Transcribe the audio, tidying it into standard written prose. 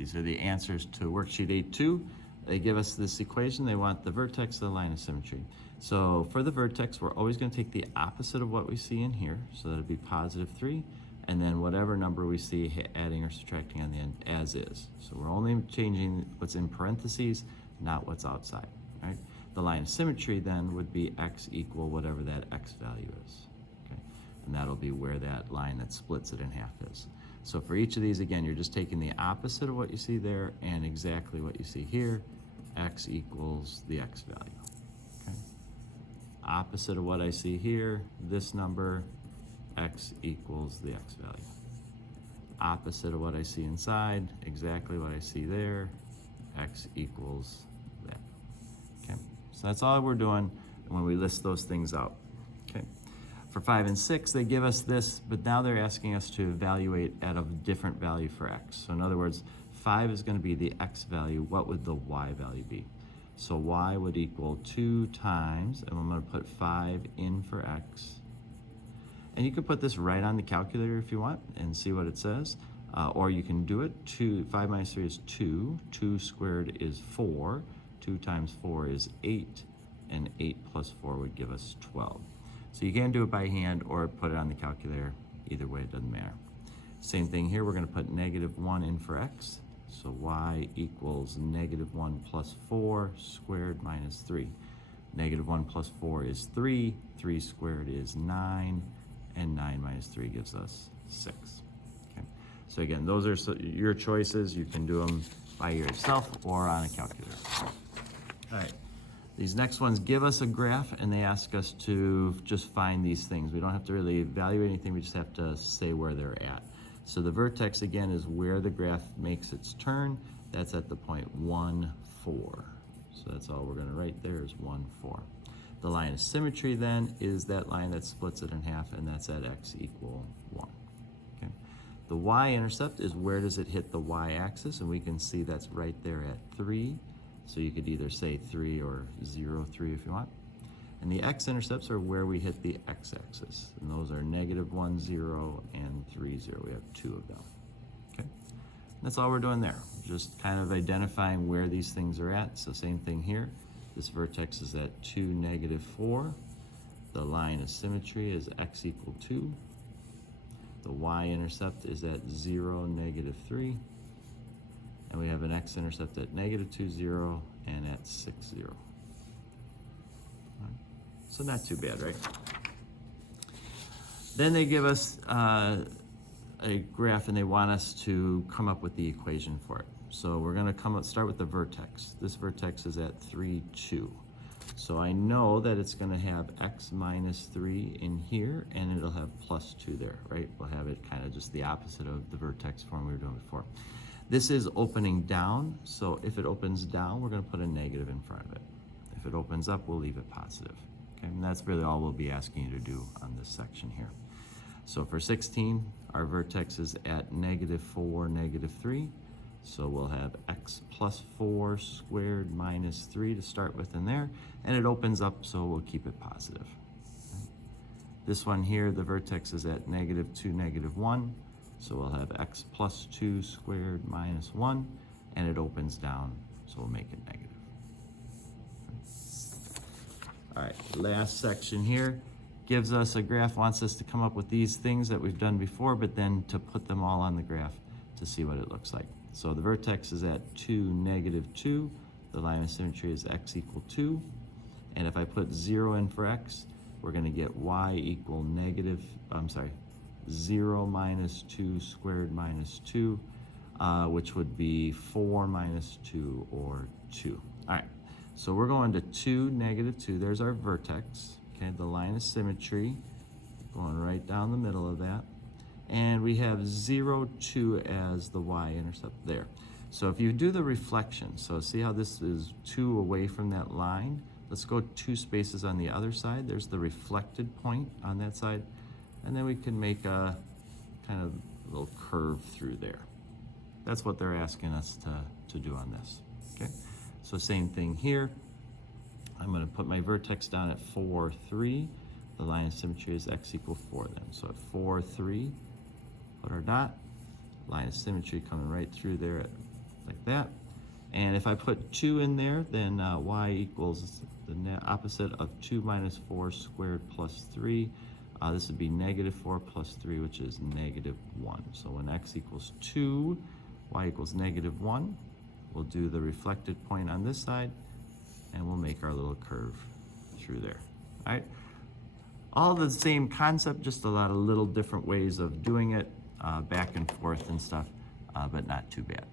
These are the answers to worksheet 8.2. They give us this equation. They want the vertex of the line of symmetry. So for the vertex, we're always going to take the opposite of what we see in here. So that would be +3. And then whatever number we see, adding or subtracting on the end as is. So we're only changing what's in parentheses, not what's outside, right? The line of symmetry then would be x equal whatever that x value is, okay? And that'll be where that line that splits it in half is. So for each of these, again, you're just taking the opposite of what you see there and exactly what you see here, x equals the x value, okay? Opposite of what I see here, this number, x equals the x value. Opposite of what I see inside, exactly what I see there, x equals that. Okay, so that's all we're doing when we list those things out. Okay, for 5 and 6, they give us this, but now they're asking us to evaluate at a different value for x. So in other words, 5 is going to be the x value. What would the y value be? So y would equal 2 times, and I'm going to put 5 in for x. And you can put this right on the calculator if you want and see what it says. Or you can do it. 5 minus 3 is 2. 2 squared is 4. 2 times 4 is 8. And 8 plus 4 would give us 12. So you can do it by hand or put it on the calculator. Either way, it doesn't matter. Same thing here. We're going to put -1 in for x. So y equals -1 plus 4 squared minus 3. -1 plus 4 is 3. 3 squared is 9. And 9 minus 3 gives us 6. Okay. So again, those are your choices. You can do them by yourself or on a calculator. All right. These next ones give us a graph, and they ask us to just find these things. We don't have to really evaluate anything. We just have to say where they're at. So the vertex, again, is where the graph makes its turn. That's at the point 1, 4. So that's all we're going to write there is 1, 4. The line of symmetry then is that line that splits it in half, and that's at x equal 1. Okay. The y-intercept is where does it hit the y-axis, and we can see that's right there at 3. So you could either say 3 or 0, 3 if you want. And the x-intercepts are where we hit the x-axis, and those are -1, 0, and 3, 0. We have 2 of them. Okay. That's all we're doing there. Just kind of identifying where these things are at. So same thing here. This vertex is at 2, -4. The line of symmetry is x equal 2. The y-intercept is at 0, -3. And we have an x-intercept at -2, 0, and at 6, 0. Right. So not too bad, right? Then they give us a graph, and they want us to come up with the equation for it. So we're going to start with the vertex. This vertex is at 3, 2. So I know that it's going to have x minus 3 in here, and it'll have +2 there, right? We'll have it kind of just the opposite of the vertex form we were doing before. This is opening down, so if it opens down, we're going to put a negative in front of it. If it opens up, we'll leave it positive. Okay, and that's really all we'll be asking you to do on this section here. So for 16, our vertex is at -4, -3. So we'll have x plus 4 squared minus 3 to start with in there, and it opens up, so we'll keep it positive. Okay. This one here, the vertex is at -2, -1, so we'll have x plus 2 squared minus 1, and it opens down, so we'll make it negative. Okay. All right, last section here gives us a graph, wants us to come up with these things that we've done before, but then to put them all on the graph to see what it looks like. So the vertex is at 2, -2. The line of symmetry is x equal 2. And if I put 0 in for x, we're going to get y equal 0 minus 2 squared minus 2, which would be 4 minus 2 or 2. All right, so we're going to 2, -2. There's our vertex. Okay, the line of symmetry going right down the middle of that. And we have 0, 2 as the y-intercept there. So if you do the reflection, so see how this is 2 away from that line? Let's go 2 spaces on the other side. There's the reflected point on that side. And then we can make a kind of little curve through there. That's what they're asking us to do on this, okay? So same thing here. I'm gonna put my vertex down at 4, 3. The line of symmetry is x equal 4 then. So at 4, 3, put our dot. Line of symmetry coming right through there at that. And if I put 2 in there, then y equals the opposite of 2 minus 4 squared plus 3. This would be negative 4 plus 3, which is negative 1. So when x equals 2, y equals negative 1, we'll do the reflected point on this side, and we'll make our little curve through there. All right? All the same concept, just a lot of little different ways of doing it, back and forth and stuff, but not too bad.